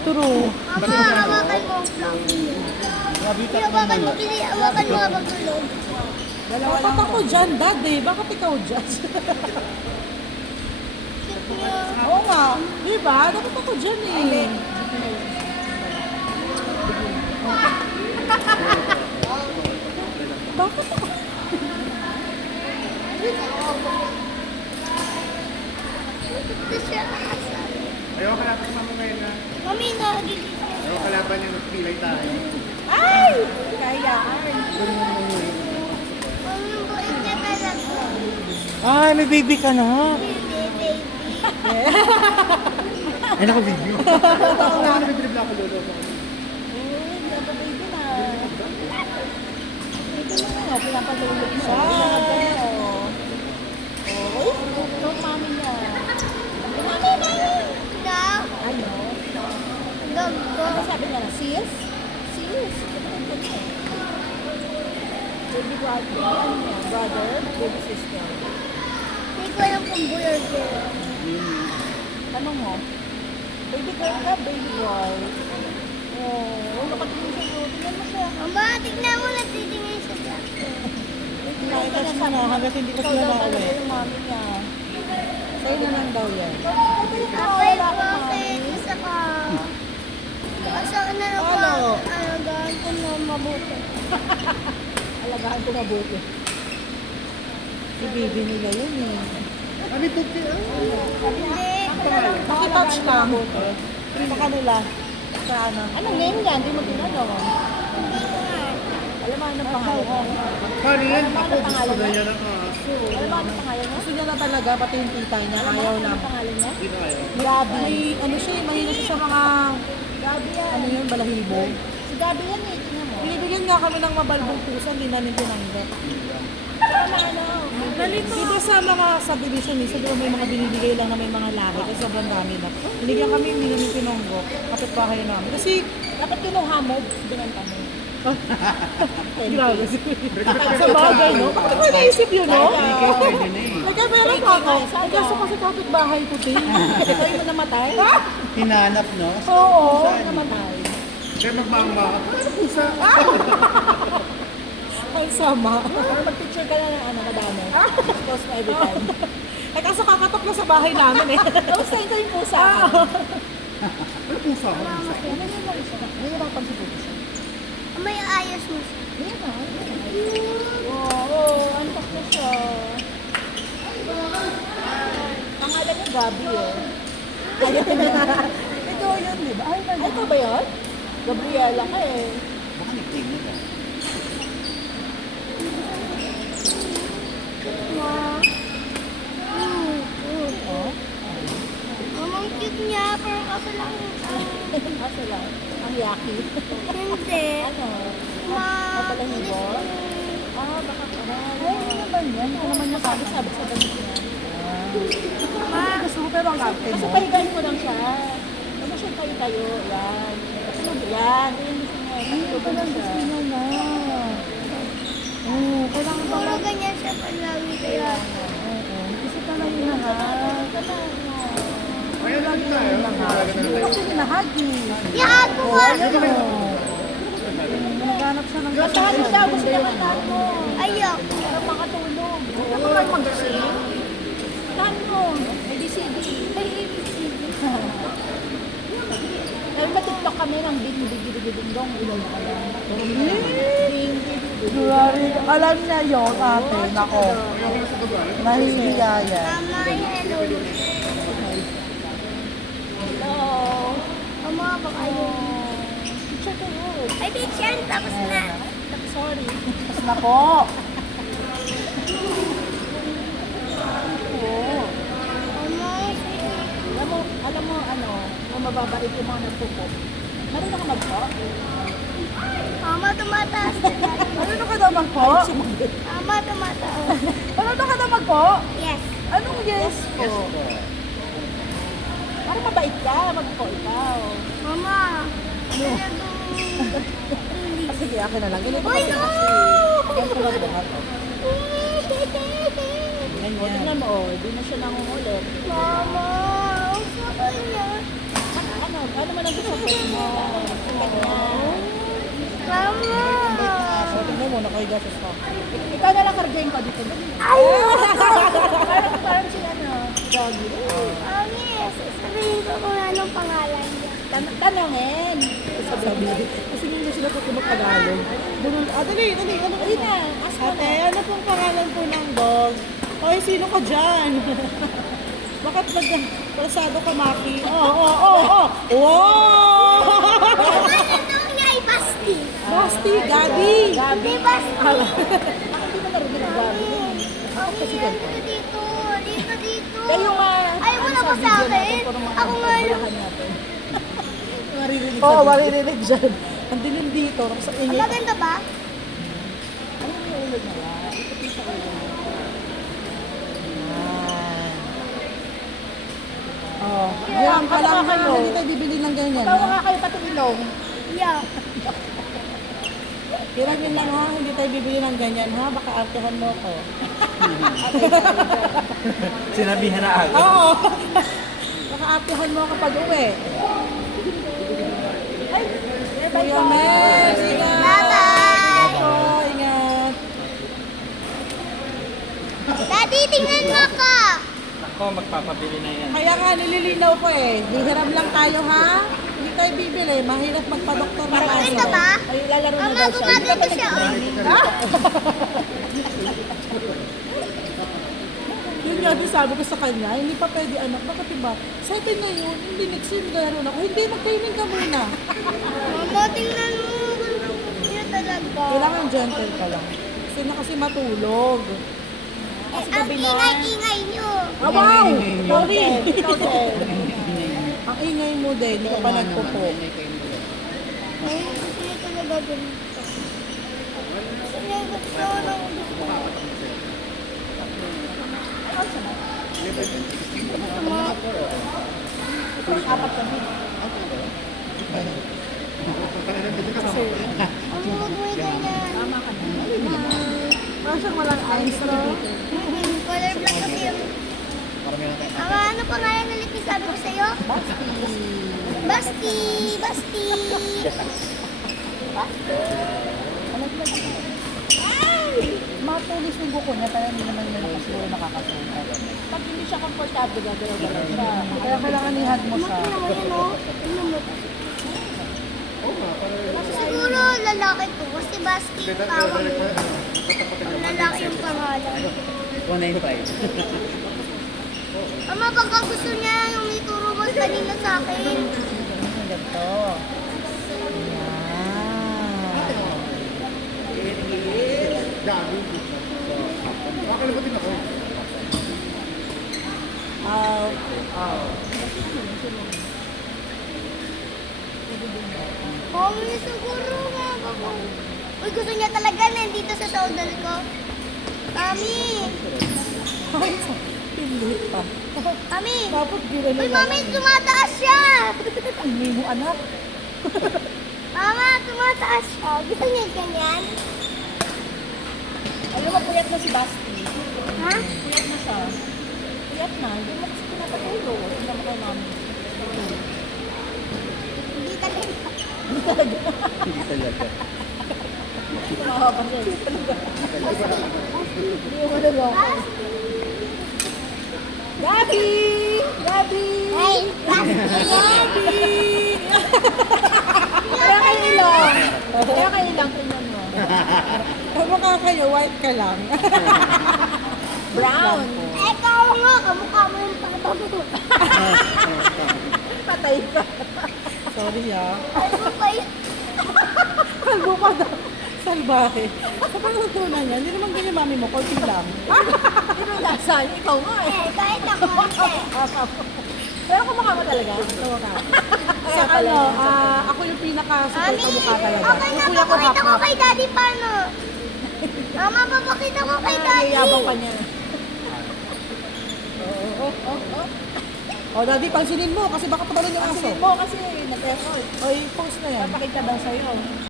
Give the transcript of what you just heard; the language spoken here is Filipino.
True. Mama, hawakan mo ang fluffy. Hawakan mo, pili. Hawakan mo habang tulog. Bakit ako dyan, Dad eh? Bakit ikaw dyan? Oo nga. Diba? Dapat ako dyan eh. Bakit ako? Ito siya. Ayaw ka laban sa mga na. Mami, nagiging. Ayaw ka laban yung nagpilay tayo. Ay! Kayaan. Mami, yung buhay niya talaga. Ay, may baby ka na. Hindi, baby. Ay, naka-video. Ano nag-dribble ako lolo mo? Pinapatulog siya. Oo. Ito, mami niya. Mami, mami. Now, Ano? dog ko. Ano sabi niya na? Sis? Sis? Baby brother. Ano niya? Brother? Baby sister. Hindi ko alam kung boy or girl. Tanong mo. Baby girl ka? Baby boy? Oh, nakatingin sa'yo. Tingnan mo siya. Mama, tignan mo, nagtitingin siya sa akin. Nakitouch mo na hanggang hindi ko sila Ikaw daw talaga nauwi. yung mami niya. Sa'yo na lang daw yan. Apay po, isa ka. Asa ka na lang Ano? po. Alagaan ko na mabuti. Alagaan ko mabuti. Si baby nila yun eh. Ano ito? Hindi. Nakitouch lang. Sa kanila. Sa ano? Anong name niya? Hindi mo tinanong. Hindi ko nga. Alam mo anong pangalan niya? Paano yan? Ako gusto na yan ang aso. Alam mo anong pangalan niya? Gusto niya na talaga, pati yung tita niya. Ayaw lang. Anong pangalan niya? Hindi na kayo. Gabi. May, ano siya, mahina siya sa mga, Gabi yan. ano yun, balahibo. Si Gabi yan eh. Tingnan mo. Binibigyan nga kami ng mabalbong pusa, hindi namin tinanggap. Saka ano. Di ba sa mga subdivision, minsan diba may mga binibigay lang na may mga lahi kasi sobrang dami na. Binigyan kami, hindi namin tinanggap. Kapit-bahay namin. Kasi, dapat kinuha mo, binanta mo. Grabe. Sa bagay, no? Bakit ko naisip yun, no? Pwede na eh. Nagkamera pa ako. Nagkaso kasi kapit-bahay ko din. Ikaw yung namatay? Hinanap, no? Oo, namatay. Kaya magmamaka. Ano pusa? Ang sama. Mag-picture ka na ng ano, madami. Post mo every time. Eh kaso kakatok na sa bahay namin eh. Tapos tayo ito yung pusa. Ano pusa? Nahihirapan si pusa. May ayos mo siya. Ayan na. Oo, antok na siya. Pangalan niya Gabi eh. Ito yun, di ba? Ay, ito ba yun? Gabriela ka eh. Baka nagtingin ka. Oh? Ang cute niya, pero kaso lang. Kaso lang. Ang yaki. Hindi. Ano? Ma. Mapalahibo? Baka ay, ano naman yan? Ano naman yung sabi sa damit niya? Ma. Gusto ko pero ang arte mo. Kasi pahigain ko lang siya. Ano siya tayo-tayo? Yan. Yan. Ito pa lang gusto niya na. Oo, kailangan pa Mga ganyan siya palagi kaya. Gusto ka na yung nahag. Kaya lang tayo. Hindi ko kasi hinahag eh. Yan ko nga. Naghanap siya ng gasahan siya. Gusto niya kailangan mo. Ayok. Para makatulog. Gusto mo kayo mag-sing? Kailangan mo. May DCD. May ABCD. Dahil ma-tiktok kami ng bing-bing-bing-bing-dong. Ilan ka lang. Alam niya yun, ate. Nako. Nahihiya yan. Mama, hello. Hello. Mama, baka yun. Picture ko yun. Ay, picture. Tapos na. Sorry. Tapos na po. Oo. Mama, Alam mo, ano, kung mababait yung mga nagpupo. Marunong ka magpo? Mama, tumataas na tayo. Marunong ka daw magpo? Mama, tumataas. Marunong ka daw magpo? Yes. Anong yes po? Parang mabait ka, magpo ikaw. Mama. Ano? Sige, akin na lang. Ganito Uy, kasi no! Ganito lang lahat. O, tingnan mo, di na siya nangungulit. Mama, ang sakay niya. Ano mo na sa pet mo. Mama! So, tingnan mo, nakahiga siya sa ikaw na lang kargayin ka dito. Ay! Parang sila na. Doggy. Mami, sasabihin ko kung anong pangalan niya. Tanongin. Sabi kasi hindi sila po kumakagalog. Dali. Ano na? Ate, ano pong pangalan po ng dog? Oy, sino ka dyan? Bakit nagpasado ka, Maki? Oh! Wow! Ang tanong niya ay Basti. Basti, Gabi. Hindi Basti. Hindi mo narinig ang Gabi. Mami, dito dito. Dito. Kayo nga. Ay, wala pa sa akin. Ako nga lang. Maririnig Oo, maririnig dyan. Ang dilim dito. Sa Ang ingay. maganda ba? Ano yung ulo na yan? Ikutin sa ulo. Oh, yan pa lang ha. Hindi tayo bibili ng ganyan. Tawa nga kayo pati ilong. Yeah. Hirang yun lang ha. Hindi tayo bibili ng ganyan ha. Baka artehan mo ko. Sinabihan na agad. Oo. Baka artehan mo kapag uwi. Kuya Mel, ingat. Bye-bye. Ako, ingat. Daddy, tingnan mo ko. Ako, magpapabili na yan. Kaya nga nililinaw ko eh. Hihiram lang tayo ha. Hindi tayo bibili. Mahirap magpa-doktor na kaso. Maganda ba? Ay, lalaro na Mama, daw siya. gumaganda siya. Oh. Yun nga din sabi ko sa kanya, hindi pa pwede anak. Bakit diba? Sabi na yun, hindi next year gano'n ako. Hindi, magkainin ka muna. Mama, tingnan mo. Yun talaga. Kailangan gentle ka lang. Kasi na kasi matulog. Eh, ang ingay-ingay niyo. Ah, wow! Sorry! Ang Ang ingay mo din, hindi ka pa nagpupo. Ay, gusto niya talaga ganito. Gusto niya gusto ng gusto. Apat kami. Kasi, Ang huwag mo yung ganyan. tama ka na. Parang siyang walang eyes, no? Color black kasi yung... Ama, ano pangalan ulit yung sabi ko sa'yo? Basti! Basti! Matulis yung buko niya, kaya hindi naman nila siguro nakakasulat. Pag hindi siya komportable, gagalaw-galaw siya. Kaya kailangan i-hug mo siya. Tingnan mo yan, oh. Tingnan mo. Siguro lalaki to kasi Basti yung tawag mo. Pag lalaki yung pangalan. 195. Ama, baka gusto niya yung ituro mo kanina sa akin. Ganito. Gabi. Kakalimutin ako. Mami, siguro nga ako. Uy, gusto niya talaga nandito sa shoulder ko. Mami! Ay, pilit pa. Mami! Dapat gila Uy, mami, tumataas siya! Hindi mo anak. Mama, tumataas siya. Gusto niya ganyan? Alam mo, puyat na si Basti. Ha? Puyat na siya. Puyat na. Hindi mo kasi pinapatulo. Hindi mo kay mami. Hindi talaga. Hindi talaga. Hindi talaga. Tumawa pa siya. Hindi talaga. Hindi mo talaga. Gabi! Gabi! Hey, Basti! Gabi! Kaya kayo ilang. Kaya kayo ilang. Tingnan mo. Kamukha kayo, white ka lang. Brown. Ikaw nga, kamukha mo yung papa mo. Patay ka. Sorry ah. Ano pa yun? Kalbo pa daw. Salbahe. Sa pagtutunan niya, hindi naman ganyan mami mo, konti lang. Ano dasan? Ikaw nga eh. Eh, kahit ako, eh. Pero kumukha mo talaga. Tawa ka. Sa ano, ako yung pinaka-super Mami, kamukha talaga. okay na, Yung kuya ko papakita ko hap-hap. kay daddy paano. Mama, papakita ko kay daddy. Yabang pa niya. Oh, daddy, pansinin mo kasi baka tumalon yung aso. Pansinin mo kasi nag-effort. O, i-post na yan. Papakita daw sa'yo.